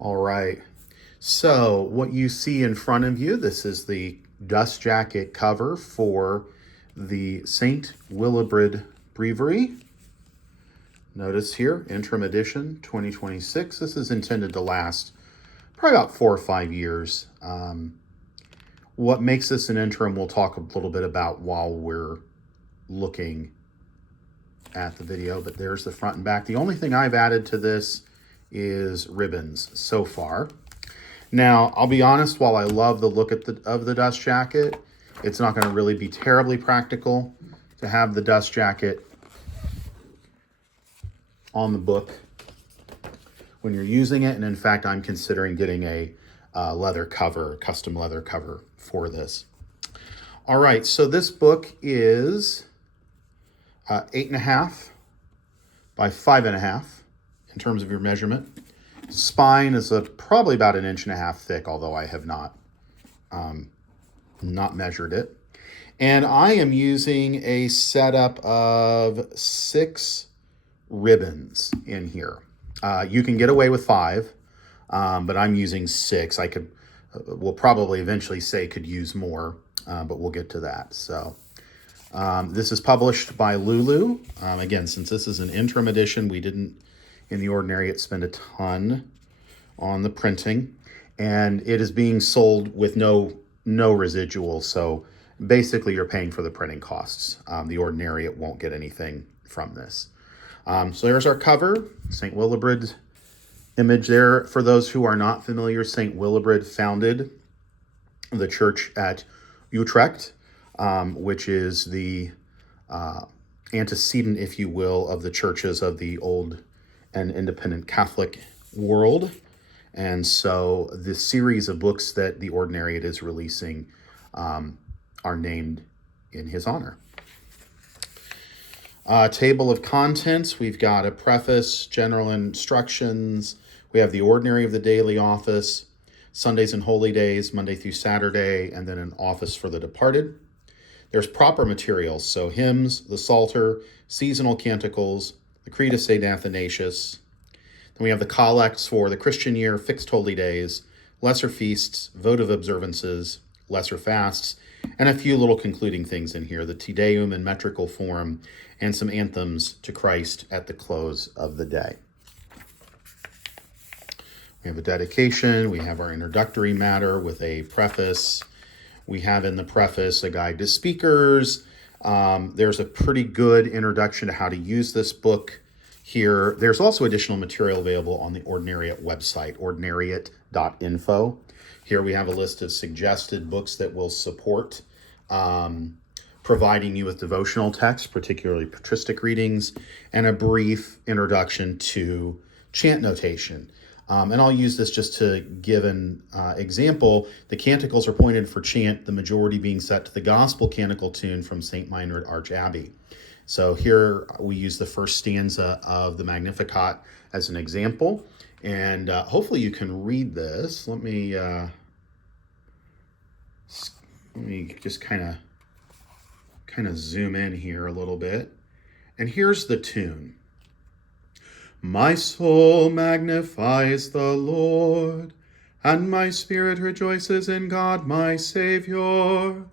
All right. So what you see in front of you, this is the dust jacket cover for the Saint Willibrord Breviary. Notice here, Interim Edition 2026. This is intended to last probably about 4 or 5 years. What makes this an interim, we'll talk a little bit about while we're looking at the video, but there's the front and back. The only thing I've added to this is ribbons so far. Now, I'll be honest, while I love the look of the dust jacket, it's not going to really be terribly practical to have the dust jacket on the book when you're using it. And in fact, I'm considering getting a leather cover, custom leather cover for this. All right, so this book is 8.5 by 5.5 in terms of your measurement. Spine is probably about 1.5 inches thick, although I have not measured it. And I am using a setup of 6 ribbons in here. You can get away with 5, but I'm using 6. We'll probably eventually say could use more, but we'll get to that. So this is published by Lulu. Again, since this is an interim edition, we didn't in the Ordinariate spend a ton on the printing, and it is being sold with no residual. So basically you're paying for the printing costs. The Ordinariate won't get anything from this. So there's our cover, Saint Willibrord's image there. For those who are not familiar, Saint Willibrord founded the church at Utrecht, which is the antecedent, if you will, of the churches of the Old and Independent Catholic world. And so the series of books that the Ordinariate is releasing are named in his honor. Table of contents, we've got a preface, general instructions. We have the ordinary of the daily office, Sundays and holy days, Monday through Saturday, and then an office for the departed. There's proper materials, so hymns, the Psalter, seasonal canticles, the Creed of St. Athanasius. Then we have the collects for the Christian year, fixed holy days, lesser feasts, votive observances, lesser fasts, and a few little concluding things in here, the Te Deum in metrical form, and some anthems to Christ at the close of the day. We have a dedication, we have our introductory matter with a preface. We have in the preface a guide to speakers. There's a pretty good introduction to how to use this book here. There's also additional material available on the Ordinariate website, ordinariate.info. Here we have a list of suggested books that will support providing you with devotional texts, particularly patristic readings, and a brief introduction to chant notation. And I'll use this just to give an example. The canticles are pointed for chant, the majority being set to the gospel canticle tune from St. Willibrord Arch Abbey. So here we use the first stanza of the Magnificat as an example. And hopefully you can read this. Let me just kind of zoom in here a little bit. And here's the tune. My soul magnifies the Lord, and my spirit rejoices in God my Savior,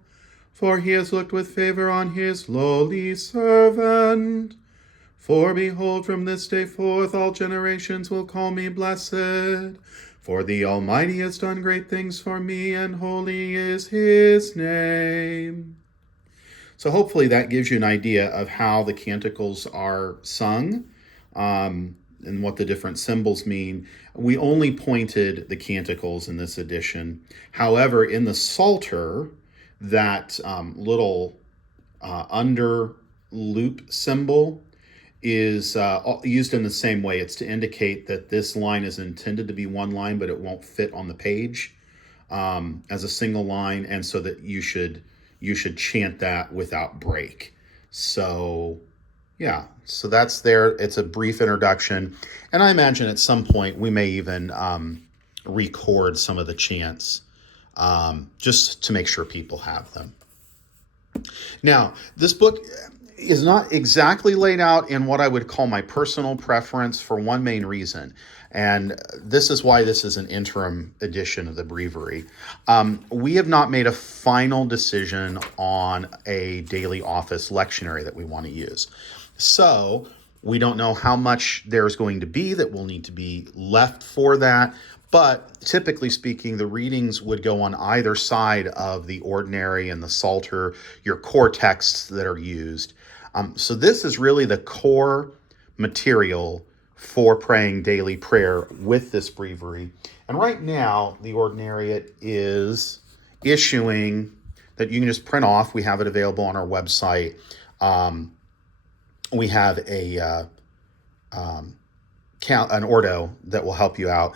for he has looked with favor on his lowly servant. For behold, from this day forth all generations will call me blessed, for the Almighty has done great things for me, and holy is his name. So hopefully that gives you an idea of how the canticles are sung. And what the different symbols mean. We only pointed the canticles in this edition. However, in the Psalter, that little under loop symbol is used in the same way. It's to indicate that this line is intended to be one line, but it won't fit on the page as a single line, and so that you should chant that without break. So yeah, so that's there. It's a brief introduction. And I imagine at some point we may even record some of the chants just to make sure people have them. Now, this book, is not exactly laid out in what I would call my personal preference for one main reason. And this is why this is an interim edition of the breviary. We have not made a final decision on a daily office lectionary that we want to use. So we don't know how much there's going to be that will need to be left for that. But typically speaking, the readings would go on either side of the ordinary and the Psalter, your core texts that are used. So this is really the core material for praying daily prayer with this breviary. And right now, the Ordinariate is issuing that you can just print off. We have it available on our website. We have an ordo that will help you out.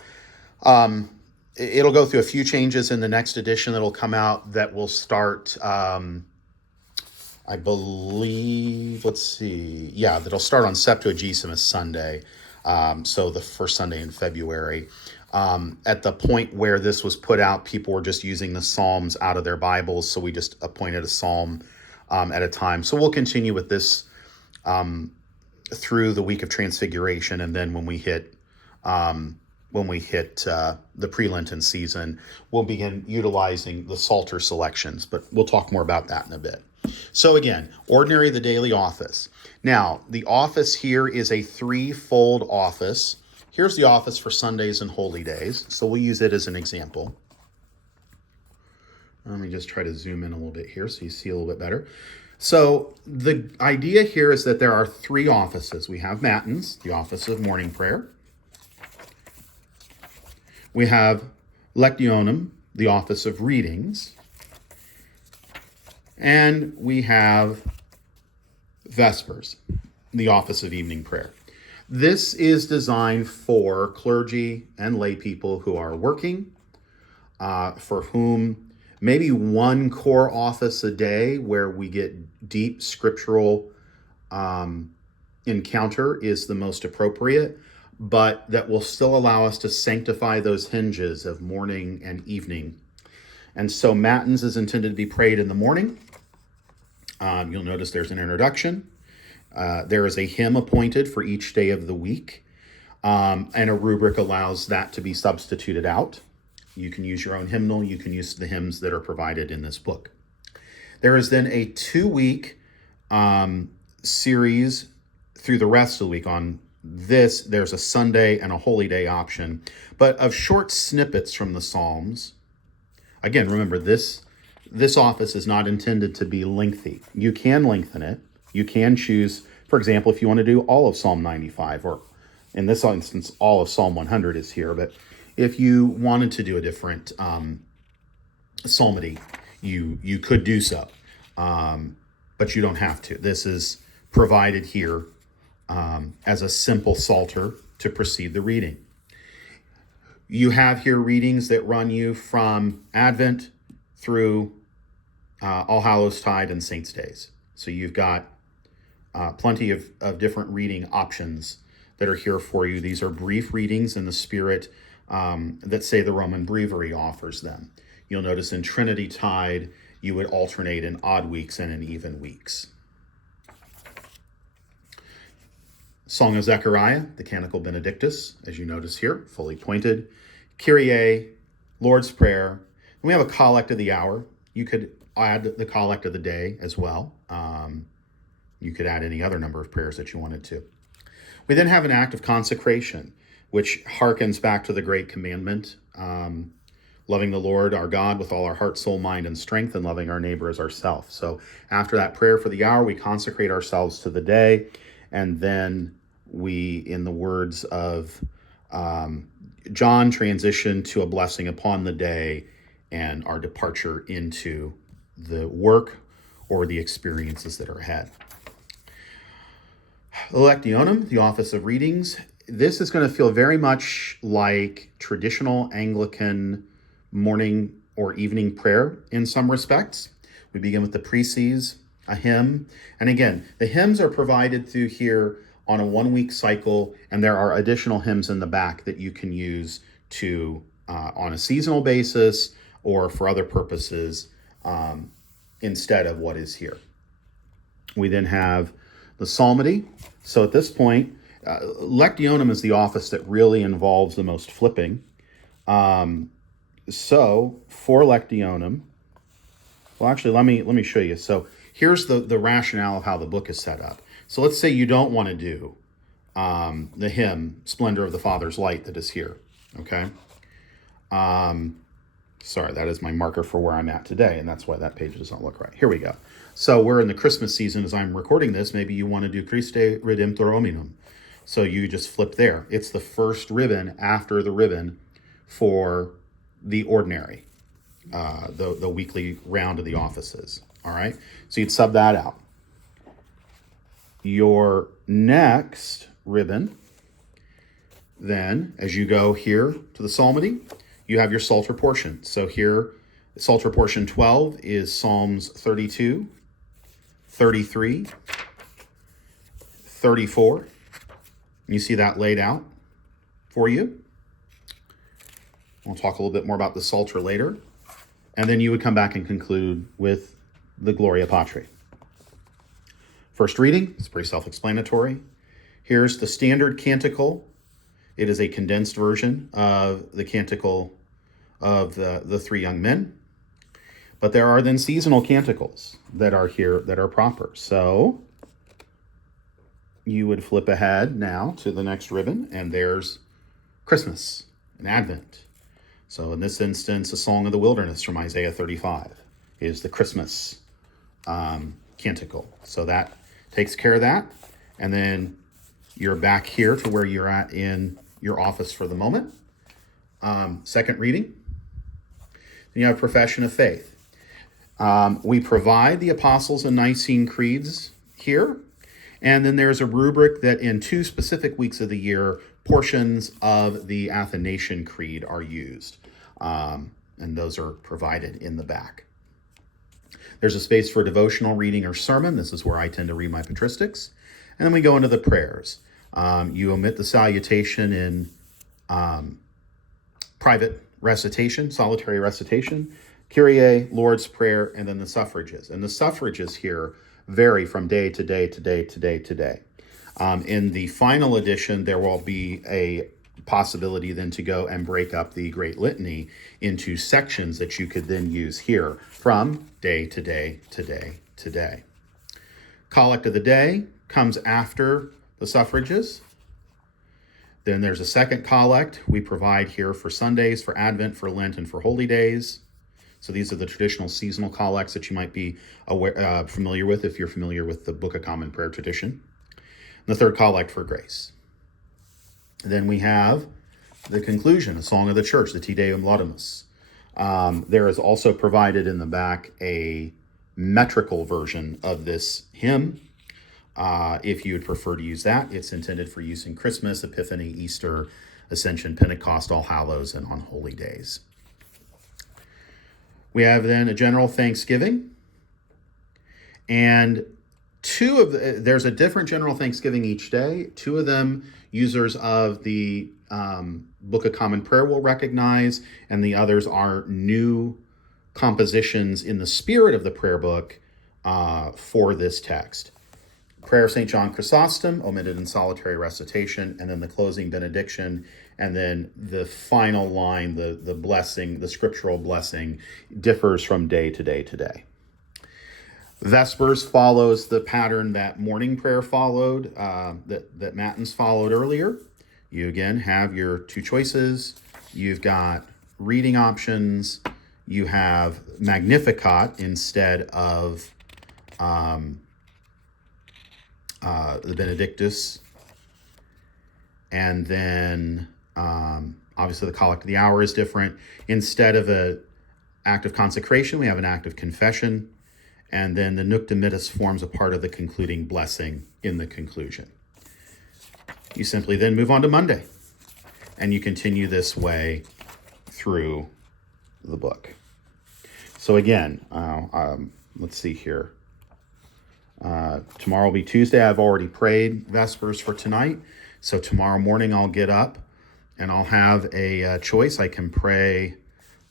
It'll go through a few changes in the next edition that'll come out that will start, I believe, that'll start on Septuagesima Sunday, so the first Sunday in February. At the point where this was put out, people were just using the Psalms out of their Bibles, so we just appointed a Psalm at a time. So we'll continue with this through the week of Transfiguration, and then when we hit the pre-Lenten season, we'll begin utilizing the Psalter selections, but we'll talk more about that in a bit. So again, ordinary, the daily office. Now, the office here is a threefold office. Here's the office for Sundays and holy days, so we'll use it as an example. Let me just try to zoom in a little bit here so you see a little bit better. So the idea here is that there are three offices. We have Matins, the office of morning prayer. We have Lectionem, the office of readings. And we have Vespers, the office of evening prayer. This is designed for clergy and lay people who are working, for whom maybe one core office a day where we get deep scriptural encounter is the most appropriate, but that will still allow us to sanctify those hinges of morning and evening. And so Matins is intended to be prayed in the morning. You'll notice there's an introduction. There is a hymn appointed for each day of the week, and a rubric allows that to be substituted out. You can use your own hymnal. You can use the hymns that are provided in this book. There is then a 2-week series through the rest of the week. On this, there's a Sunday and a holy day option, but of short snippets from the Psalms. Again, remember, this office is not intended to be lengthy. You can lengthen it. You can choose, for example, if you want to do all of Psalm 95, or in this instance, all of Psalm 100 is here, but if you wanted to do a different psalmody, you could do so, but you don't have to. This is provided here as a simple psalter to precede the reading. You have here readings that run you from Advent through All Hallows Tide and Saints' Days. So you've got plenty of different reading options that are here for you. These are brief readings in the spirit that say the Roman Breviary offers them. You'll notice in Trinity Tide, you would alternate in odd weeks and in even weeks. Song of Zechariah, the Canticle Benedictus, as you notice here, fully pointed. Kyrie, Lord's Prayer. And we have a collect of the hour. You could add the collect of the day as well. You could add any other number of prayers that you wanted to. We then have an act of consecration, which harkens back to the great commandment, loving the Lord our God with all our heart, soul, mind, and strength, and loving our neighbor as ourselves. So after that prayer for the hour, we consecrate ourselves to the day, and then we, in the words of John, transition to a blessing upon the day and our departure into the work or the experiences that are ahead. Lectionem, the office of readings. This is going to feel very much like traditional Anglican morning or evening prayer in some respects. We begin with the preces, a hymn. And again, the hymns are provided through here on a 1-week cycle, and there are additional hymns in the back that you can use to on a seasonal basis or for other purposes instead of what is here. We then have the psalmody. So at this point, lectionum is the office that really involves the most flipping. So for lectionum, well, actually, let me show you. So here's the rationale of how the book is set up. So let's say you don't want to do the hymn, Splendor of the Father's Light, that is here, okay? Sorry, that is my marker for where I'm at today, and that's why that page does not look right. Here we go. So we're in the Christmas season as I'm recording this. Maybe you want to do Christe Redemptor Hominum. So you just flip there. It's the first ribbon after the ribbon for the ordinary, the weekly round of the offices, all right? So you'd sub that out. Your next ribbon, then, as you go here to the psalmody, you have your Psalter portion. So here, Psalter portion 12 is Psalms 32, 33, 34. You see that laid out for you. We'll talk a little bit more about the Psalter later. And then you would come back and conclude with the Gloria Patri. First reading, it's pretty self-explanatory. Here's the standard canticle. It is a condensed version of the canticle of the three young men. But there are then seasonal canticles that are here that are proper. So you would flip ahead now to the next ribbon, and there's Christmas and Advent. So in this instance, a Song of the Wilderness from Isaiah 35 is the Christmas canticle. So that takes care of that. And then you're back here to where you're at in your office for the moment. Second reading. Then you have Profession of Faith. We provide the Apostles' and Nicene creeds here. And then there's a rubric that in 2 specific weeks of the year, portions of the Athanasian Creed are used. And those are provided in the back. There's a space for devotional reading or sermon. This is where I tend to read my patristics. And then we go into the prayers. You omit the salutation in private recitation, solitary recitation, Kyrie, Lord's Prayer, and then the suffrages. And the suffrages here vary from day to day to day to day to day. In the final edition, there will be a possibility then to go and break up the Great Litany into sections that you could then use here from day to day to day to day. Collect of the Day comes after the suffrages. Then there's a second collect we provide here for Sundays, for Advent, for Lent, and for Holy Days. So these are the traditional seasonal collects that you might be familiar with if you're familiar with the Book of Common Prayer tradition. And the third collect for grace. Then we have the conclusion, a Song of the Church, the Te Deum Laudamus. There is also provided in the back a metrical version of this hymn. If you would prefer to use that, it's intended for use in Christmas, Epiphany, Easter, Ascension, Pentecost, All Hallows, and on holy days. We have then a general thanksgiving, and there's a different general thanksgiving each day. 2 of them users of the Book of Common Prayer will recognize, and the others are new compositions in the spirit of the prayer book for this text. Prayer of St. John Chrysostom, omitted in solitary recitation, and then the closing benediction, and then the final line, the blessing, the scriptural blessing, differs from day to day to day. Vespers follows the pattern that morning prayer followed, that Matins followed earlier. You again have your 2 choices. You've got reading options. You have Magnificat instead of the Benedictus. And then obviously the Collect of the Hour is different. Instead of an act of consecration, we have an act of confession. And then the Nunc Dimittis forms a part of the concluding blessing in the conclusion. You simply then move on to Monday, and you continue this way through the book. So again, let's see here. Tomorrow will be Tuesday. I've already prayed Vespers for tonight. So tomorrow morning I'll get up and I'll have a choice. I can pray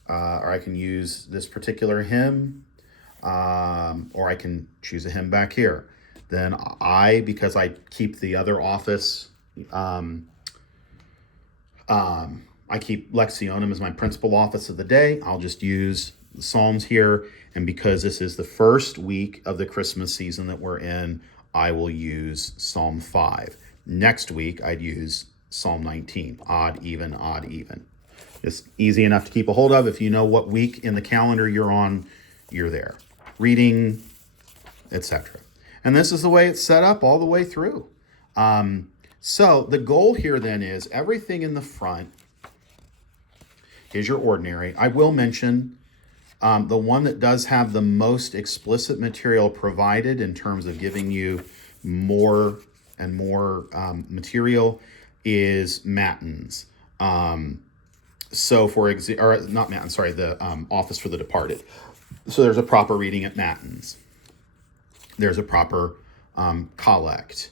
or I can use this particular hymn, or I can choose a hymn back here. Then because I keep the other office, I keep Lectionem as my principal office of the day. I'll just use the Psalms here. And because this is the first week of the Christmas season that we're in, I will use Psalm 5. Next week, I'd use Psalm 19, odd, even, odd, even. It's easy enough to keep a hold of. If you know what week in the calendar you're on, you're there. Reading, etc. And this is the way it's set up all the way through. So the goal here then is everything in the front is your ordinary. I will mention the one that does have the most explicit material provided in terms of giving you more and more material is Matins. So the Office for the Departed. So there's a proper reading at Matins. There's a proper collect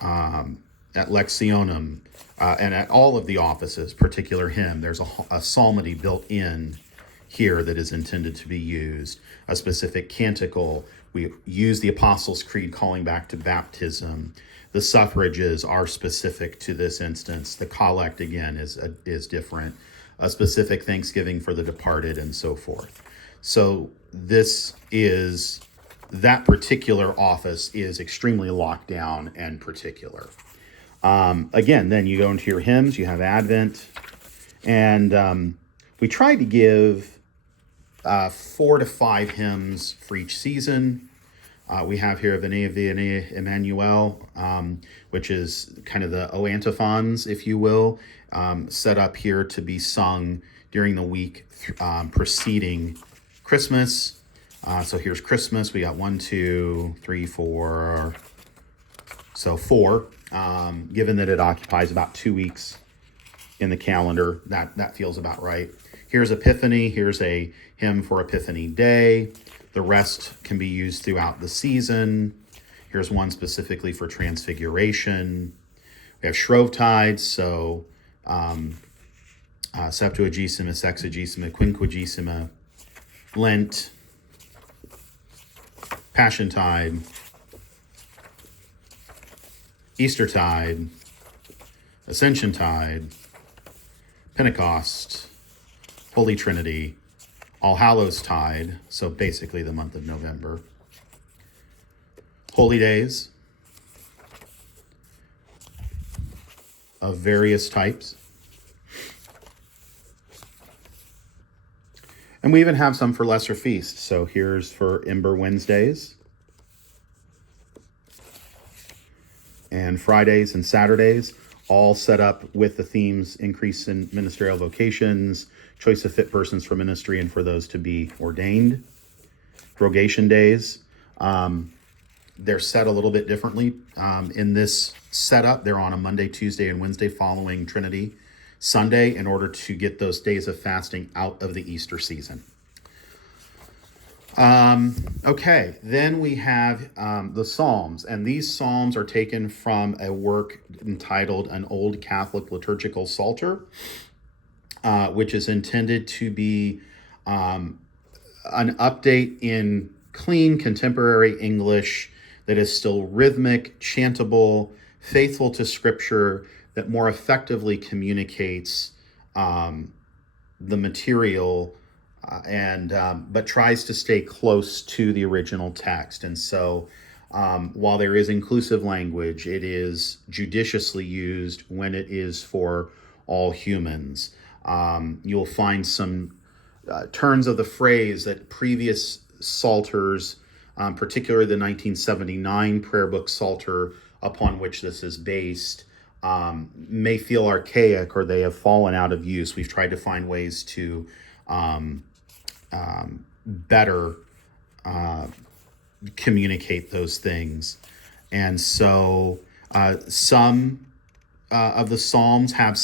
at Lectionem, and at all of the offices, particular hymn. There's a psalmody built in here that is intended to be used, a specific canticle. We use the Apostles' Creed calling back to baptism. The suffrages are specific to this instance. The collect, again, is different. A specific thanksgiving for the departed and so forth. So that particular office is extremely locked down and particular. Again, then you go into your hymns, you have Advent, and we tried to give 4 to 5 hymns for each season. We have here Veni, Veni, Emmanuel, which is kind of the antiphons, if you will, set up here to be sung during the week preceding Christmas. So here's Christmas. We got 1, 2, 3, 4. So 4. Given that it occupies about 2 weeks in the calendar, that feels about right. Here's Epiphany. Here's a hymn for Epiphany Day. The rest can be used throughout the season. Here's one specifically for Transfiguration. We have Shrovetide, so Septuagesima, Sexagesima, Quinquagesima, Lent, Passiontide, Eastertide, Ascensiontide, Pentecost, Holy Trinity, All Hallows Tide, so basically the month of November, Holy Days of various types. And we even have some for lesser feasts. So here's for Ember Wednesdays and Fridays and Saturdays, all set up with the themes increase in ministerial vocations, choice of fit persons for ministry, and for those to be ordained. Rogation days, they're set a little bit differently. In this setup, they're on a Monday, Tuesday, and Wednesday following Trinity Sunday in order to get those days of fasting out of the Easter season. Okay, then we have the Psalms, and these Psalms are taken from a work entitled An Old Catholic Liturgical Psalter, which is intended to be an update in clean contemporary English that is still rhythmic, chantable, faithful to Scripture, that more effectively communicates the material but tries to stay close to the original text. And so while there is inclusive language, it is judiciously used when it is for all humans. You'll find some turns of the phrase that previous Psalters, particularly the 1979 prayer book Psalter upon which this is based, may feel archaic or they have fallen out of use. We've tried to find ways to better communicate those things. And so some of the Psalms have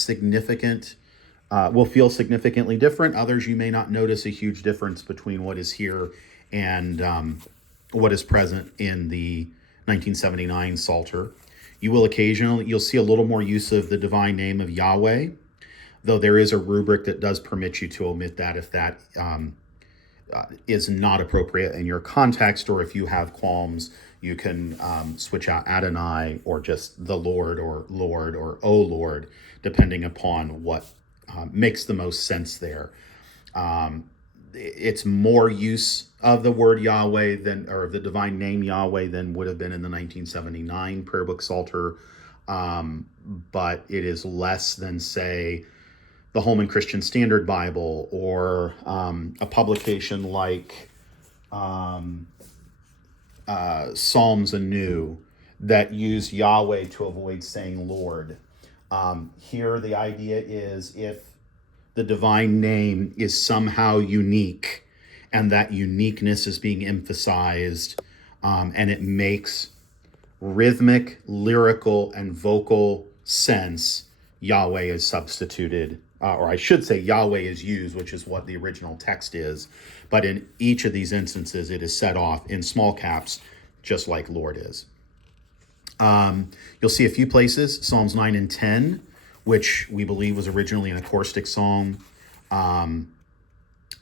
will feel significantly different. Others you may not notice a huge difference between what is here and what is present in the 1979 Psalter. You'll see a little more use of the divine name of Yahweh, though there is a rubric that does permit you to omit that if that is not appropriate in your context, or if you have qualms You can switch out Adonai or just the Lord or O Lord, depending upon what makes the most sense there. It's more use of the word Yahweh or the divine name Yahweh than would have been in the 1979 prayer book Psalter, but it is less than, say, the Holman Christian Standard Bible or a publication like Psalms Anew that use Yahweh to avoid saying Lord. Here the idea is if the divine name is somehow unique and that uniqueness is being emphasized, and it makes rhythmic, lyrical, and vocal sense, Yahweh is substituted, or I should say Yahweh is used, which is what the original text is. But in each of these instances, it is set off in small caps, just like Lord is. You'll see a few places, Psalms 9 and 10, which we believe was originally an acrostic psalm.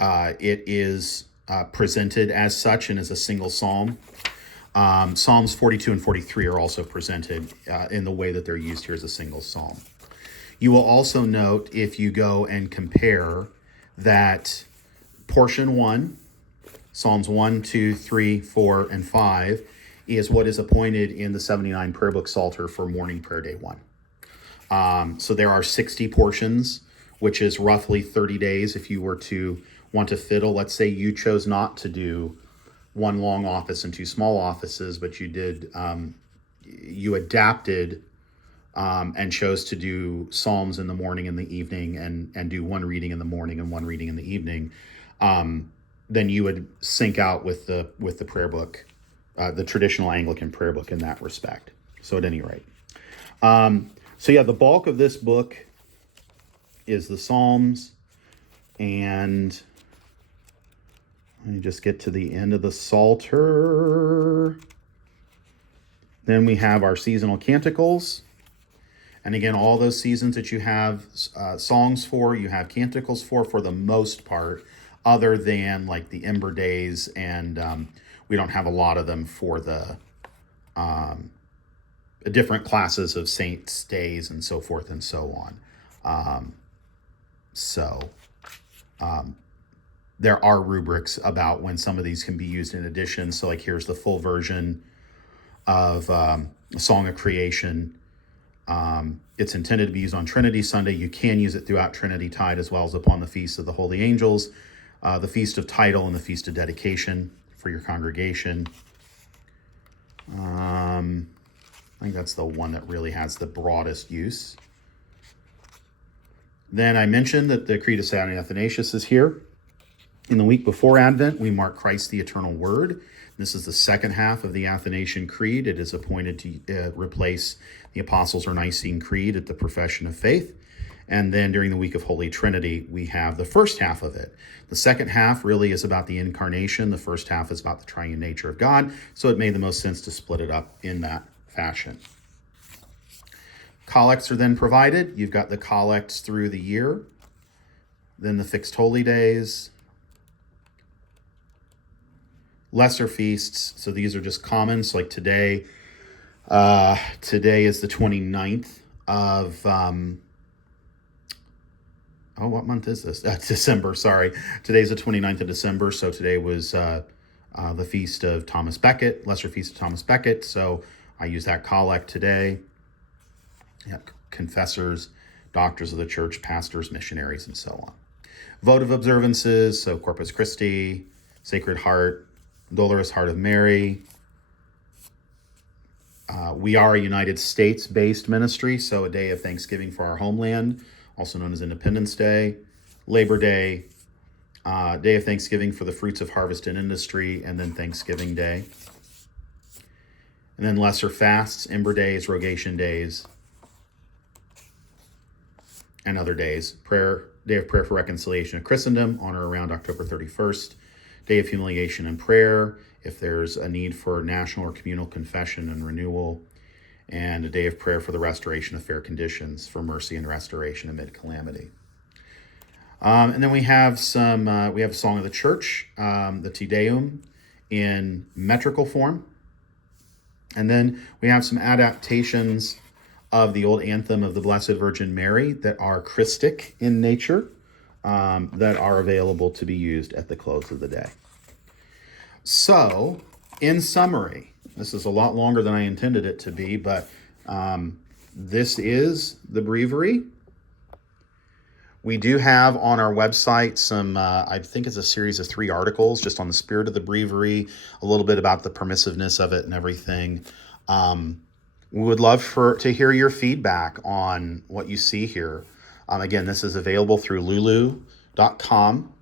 It is presented as such and as a single psalm. Psalms 42 and 43 are also presented in the way that they're used here as a single psalm. You will also note, if you go and compare, that portion 1, Psalms 1, 2, 3, 4, and 5, is what is appointed in the 79 prayer book Psalter for morning prayer day 1. So there are 60 portions, which is roughly 30 days if you were to want to fiddle. Let's say you chose not to do one long office and 2 small offices, but you did, you adapted and chose to do Psalms in the morning and the evening and do one reading in the morning and one reading in the evening, then you would sync out with the prayer book, the traditional Anglican prayer book in that respect. So at any rate. So yeah, the bulk of this book is the Psalms, and let me just get to the end of the Psalter. Then we have our seasonal canticles. And again, all those seasons that you have songs for, you have canticles for the most part, other than like the Ember Days, and we don't have a lot of them for the different classes of saints' days and so forth and so on. There are rubrics about when some of these can be used in addition. So like here's the full version of a Song of Creation. It's intended to be used on Trinity Sunday. You can use it throughout Trinity Tide as well as upon the Feast of the Holy Angels, the Feast of Title, and the Feast of Dedication for your congregation. I think that's the one that really has the broadest use. Then I mentioned that the Creed of St. Athanasius is here. In the week before Advent, we mark Christ the Eternal Word. This is the second half of the Athanasian Creed. It is appointed to replace the Apostles' or Nicene Creed at the Profession of Faith. And then during the week of Holy Trinity, we have the first half of it. The second half really is about the Incarnation. The first half is about the triune nature of God. So it made the most sense to split it up in that fashion. Collects are then provided. You've got the collects through the year, then the fixed holy days, lesser feasts. So these are just common. So like today is the 29th of, what month is this? December, sorry. Today's the 29th of December. So today was the feast of Thomas Becket, lesser feast of Thomas Becket. So I use that collect today. Yeah, confessors, doctors of the church, pastors, missionaries, and so on. Votive observances, so Corpus Christi, Sacred Heart, Dolorous Heart of Mary. We are a United States-based ministry, so a day of thanksgiving for our homeland, also known as Independence Day, Labor Day, Day of Thanksgiving for the fruits of harvest and industry, and then Thanksgiving Day. And then lesser fasts, Ember Days, Rogation Days, and other days. Day of Prayer for Reconciliation of Christendom, on or around October 31st. Day of Humiliation and Prayer, if there's a need for national or communal confession and renewal. And a day of prayer for the restoration of fair conditions, for mercy and restoration amid calamity. And then we have we have a Song of the Church, the Te Deum, in metrical form. And then we have some adaptations of the old anthem of the Blessed Virgin Mary that are Christic in nature, that are available to be used at the close of the day. So, in summary, this is a lot longer than I intended it to be, but this is the breviary. We do have on our website some, I think it's a series of 3 articles just on the spirit of the breviary, a little bit about the permissiveness of it and everything. We would love to hear your feedback on what you see here. Again, this is available through lulu.com.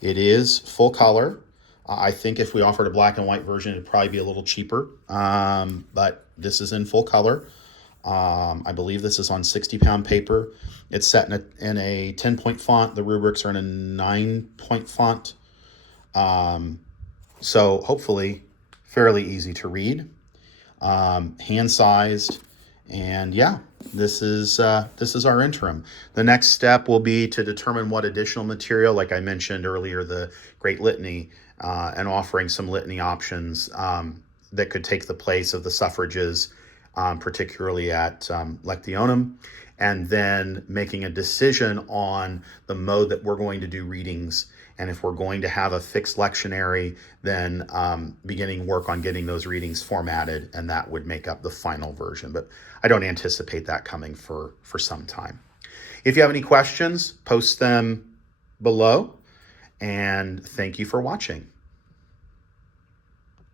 It is full color. I think if we offered a black and white version, it'd probably be a little cheaper, but this is in full color. I believe this is on 60-pound paper. It's set in a 10-point font. The rubrics are in a 9-point font. So hopefully fairly easy to read, hand-sized, and yeah, this is our interim. The next step will be to determine what additional material, like I mentioned earlier, the Great Litany, and offering some litany options that could take the place of the suffrages, particularly at Lectionem, and then making a decision on the mode that we're going to do readings. And if we're going to have a fixed lectionary, then beginning work on getting those readings formatted, and that would make up the final version. But I don't anticipate that coming for some time. If you have any questions, post them below, and thank you for watching.